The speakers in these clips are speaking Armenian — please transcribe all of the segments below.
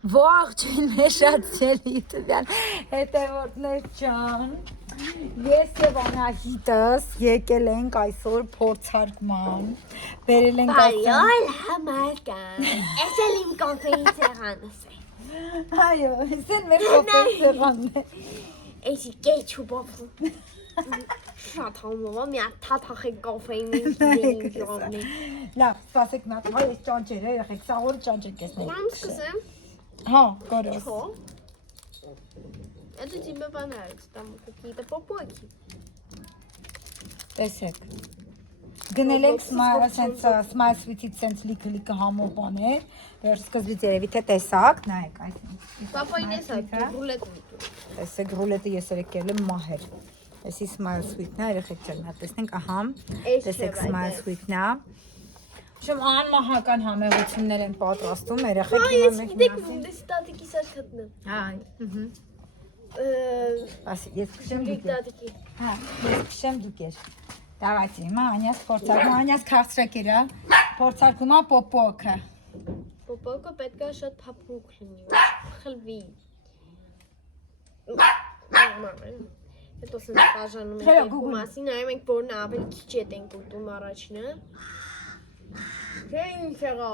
Ողջույն մեր շատ սիրելի YouTube-յան հետևորդներ ջան։ Ես եւ Անահիտս եկել ենք այսօր փորձարկման։ Բերել ենք Այո, համարկան։ Ես էլ իմ կոֆեի սեղանս է։ Այո, սեն մեր կոֆեի սեղանն է։ Էսի կեչուպով։ Շատ համով, մի հատ թաթախի կոֆեի մի դինջոմնի։ Լավ, սպասեք նա, այս ճանճերը երեխեք, սա որ ճանճ եք տեսնել։ Ուրամ սկսեմ։ Հա, կարոս։ Это тебе понравится, там какие-то попойки. Տեսեք։ Գնել ենք Smile Sweet-ից սենց լիքը համով բաներ, որ սկզբից երևի թե տեսակ, նայեք այս։ Պապային ես այդ ռուլետ ունի։ Տեսեք ռուլետը ես եկել եմ մահեր։ Էսի Smile Sweet-ն է, երեխեք ջան, հա տեսնենք, ահա։ Տեսեք Smile Sweet-ն է։ Շում անմահական համեղություններ են պատրաստում, երեխեք հիմա Ես գիտեք ոնց տատիկի սարքատն է։ Հա, ես քշեմ դուք։ Հա, ես քշեմ դուք։ Давайте, հիմա Անյաս փորձարկում, Անյաս քաղցրակեր է, փորձարկում է պոպոկը։ Պոպոկը պետք է շատ փափուկ լինի, խլվի։ Հետո սենց բաժանում ենք երկու մասին, նայում ենք որն ավելի քիչ է ենք ուտում առաջինը։ Չէ ինչ եղա։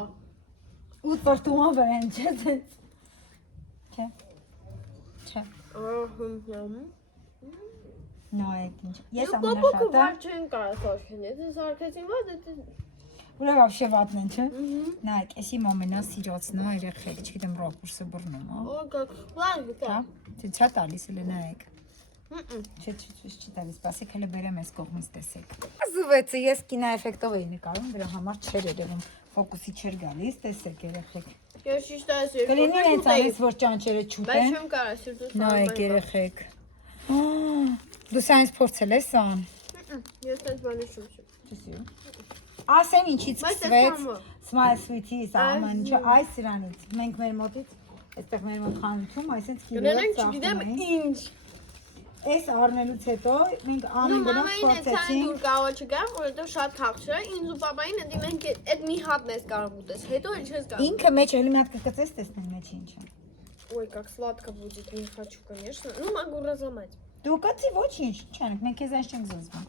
Ուտ պարտումա բերեն, չէ ձեզ։ Չէ։ Չէ։ Նայեք ինչ։ Ես ամենաշատը։ Պոպոկը վար չեն կարող սարքեն, եթե սարքեցին վատ, Ուրա вообще վատն են, չէ։ Նայեք, էս իմ ամենասիրածն է, երեխեք, չգիտեմ ռոկուրսը բռնում, հա։ լավ, Հա, ցույց տալիս էլ նայեք։ Չէ, չի տալիս, սպասեք հələ բերեմ այս կողմից տեսեք։ Զուվեցը ես կինա էֆեկտով էի նկարում, դրա համար չէր երևում, ֆոկուսի չէր գալիս, տեսեք երեխեք։ Ես ճիշտ այս երկու Կլինի հենց այնպես որ ճանճերը չուտեն։ բայց չեմ կարող սիրտուս Նայեք երեխեք։ Դու սրանից փորձել ես ան։ Ես այս բանը չեմ։ Ասեմ ինչից սկսվեց Smile Sweet-ի ամեն ինչը այս սրանից։ Մենք մեր մոտից, այստեղ մեր մոտ խանութում, այսինքն Գնանք չգիտեմ ինչ։ Այս առնելուց հետո մենք ամեն գնով փորձեցինք։ Դուր կարող չգամ, որովհետև շատ քաղցր է, ինձ ու պապային ընդ մենք այդ մի հատն ես կարող ուտես, հետո էլ չես կարող։ Ինքը մեջ էլի մի հատ կկծես տեսնել մեջ ինչը։ Ой, как сладко будет, не хочу, конечно. Ну, могу разломать. Դու կծի ոչինչ, չանեք, մենք քեզ այս չենք զզվում։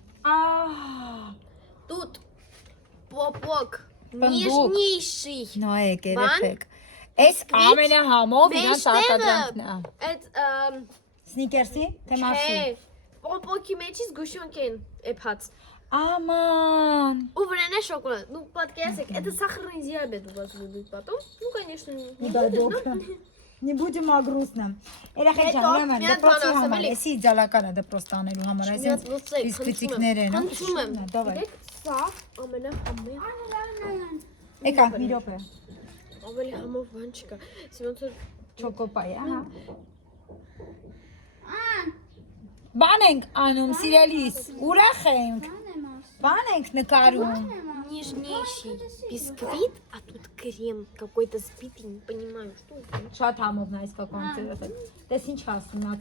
Тут попок Պնդուկ։ нежнейший. Նայեք երեխեք։ Այս ամենահամով իրանց արտադրանքն է։ Այդ Սնիկերսի, թե մարսի։ Պոպոկի մեջի զգուշոնք են էփած։ Աման։ У варенье шоколад. Ну, подъясик. Это сахарный диабет у вас будет потом. Ну, конечно, Не дай бог. Не будем о грустном. Երեխեք ջան, ուրեմն դպրոցի համար, էսի իդեալական է դպրոց տանելու համար, այսինքն բիսկվիտիկներ են, խնդրում եմ։ Դավայ։ Սա ամենահամը։ Եկա, մի րոպե։ Ավելի համով բան չկա։ Ոնց որ Չոկոպայ, ահա։ Բան ենք անում, սիրելիս, ուրախ ենք։ Բան ենք նկարում։ нежнейший бисквит, а тут крем какой-то сбитый, не понимаю, что это. Շատ համովն է այս կոկոնցերը։ Տես ինչ ասում նա։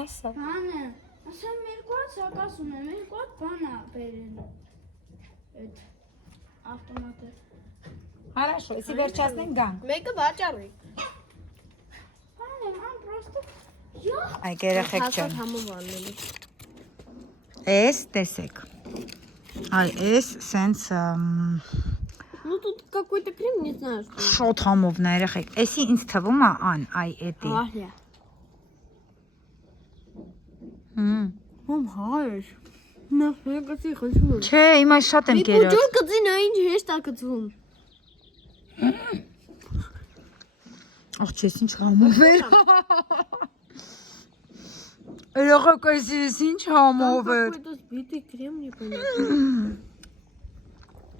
Ասա։ Բանը, ասեմ երկու հատ սակաս ունեմ, երկու հատ բան է բերել։ Այդ ավտոմատը։ Хорошо, если վերջացնենք գանք։ Մեկը վաճառի։ Բանը, ման պրոստը յա։ Այ երեխեք ջան։ Համով անելու։ Էս տեսեք։ Այ էս սենց Ну тут какой-то крем, не знаю, что. շոտ համովն է երեխեք։ Էսի ինձ թվում է ան, այ էդի։ Ահլյա։ Հայր։ Նա հեգացի խնդրում եմ։ Չէ, հիմա շատ եմ Մի կերած։ փոքր կծին այն հեշտ է կծվում։ Ախ, չես ինչ համով էր։ Երեխեք էս ինչ համով էր։ Какой-то сбитый крем, не понятно։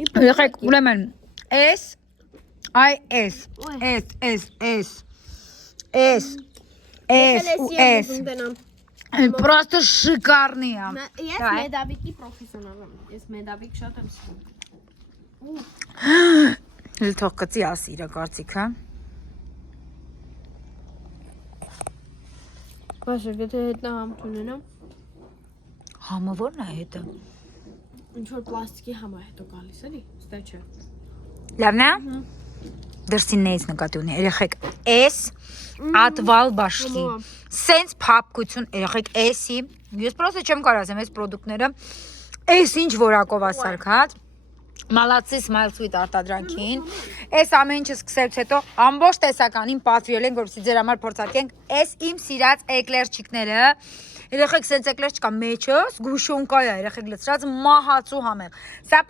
Երեխեք, ուրեմն էս, այ էս, էս ու էս։ Просто шикарный է։ Ես մեդավիկի պրոֆեսիոնալ եմ։ Ես մեդավիկ շատ եմ սիրում։ Էլ թող կծի աս իր կարծիքը։ Բաշը, եթե հետնա համ չունենամ։ Համը ո՞րն է հետը։ Ինչ որ պլաստիկի համար հետո գալիս էլի, ստե չէ։ Լավն է։ Դրսիններից նկատի ունի երեխեք էս ատվալ բաշխի սենց փափկություն երեխեք էսի ես պրոստը չեմ կարող ասեմ այս պրոդուկտները էս ինչ որակով ասարկած Մալացի Smile Sweet արտադրանքին այս ամեն ինչը սկսելուց հետո ամբողջ տեսականին պատվիրել ենք որպեսզի ձեր համար փորձարկենք այս իմ սիրած էկլերչիկները երեխեք սենց էկլեր չկա մեջը զգուշոնկա է երեխեք լցրած մահացու համեղ սա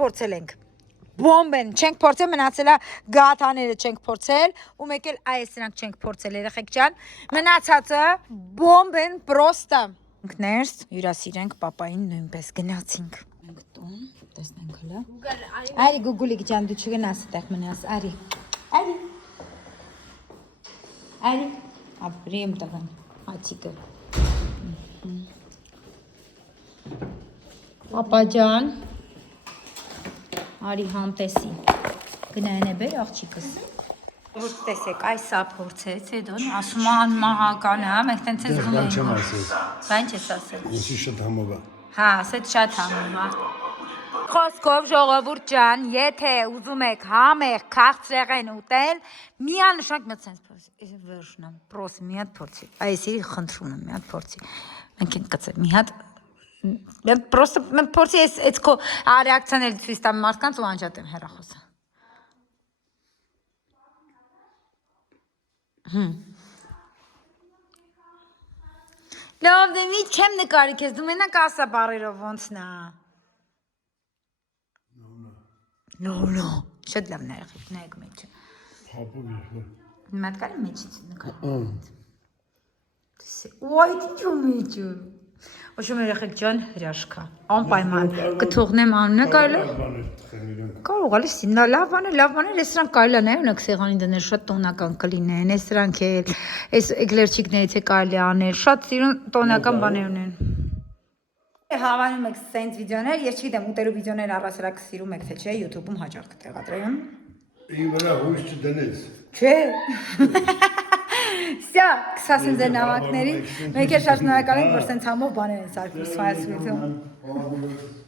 փորձել եմ Բոմբ են, չենք փորձել, մնացել է գաթաները չենք փորձել, ու մեկ էլ այս սրանք չենք փորձել, երեխեք ջան, մնացածը բոմբ են, պրոստը։ Ներս, հյուրասիրենք պապային նույնպես գնացինք։ Մենք տուն, տեսնենք հլը։ Արի գուգուլիկ ջան, դու չգնաս այդտեղ մնաս, արի։ Արի, ապրի եմ տղան, հացիկը։ Պապա ջան։ Արի համտեսի, գնային է բեր աղջիկս։ Որ տեսեք, այս սա փորձեց, հետո ասում անմահական է, մենք տենց է զգում ենք։ Բան չես ասել։ Ուսի շատ համով է։ Հա, ասեց շատ համով է։ Խոսքով ժողովուրդ ջան, եթե ուզում եք համեղ քաղցրեղեն ուտել, միանշանակ մի հատ սենց վերջնամ, պրոս մի հատ փորձի։ Այսի խնդրում եմ մի հատ փորձի։ Մենք ենք կծել մի հատ Просто փորձի այս քո ռեակցիան էլ ցույց տամ մարդկանց ու անջատեմ հեռախոսը։ Լավ, դե մի չեմ նկարի քեզ, դու մենակ ասա բառերով ոնցն է։ Լո, շատ լավն է եղել, նայեք մեջը։ Փափուկ է։ Մատկալի մեջից նկարի։ Ոայ, դու մեջը։ Ոչմ երեխեք ջան հրաշքա, անպայման, կթողնեմ անունը կարելի է։ Կարող է սինա լավ բան է, ես սրանք կարելի է նայ ունեք սեղանին դնել շատ տոնական կլինեն, այս սրանք էլ, այս էկլերչիկներից է կարելի անել, շատ սիրուն տոնական բաներ ունեն։ Հավանում եք սենց վիդեոներ, ես չգիտեմ ուտելու վիդեոներ առասարակ սիրում եք թե չէ, YouTube-ում հաճախ կտեղադրեմ։ Իմ վրա հույս չդնես։ Չէ։ Սա, կսասեն ձեր նավակների, մենք էլ շատ շնորհակալ ենք, որ սենց համով բաներ են սարքում Smile Sweet-ում։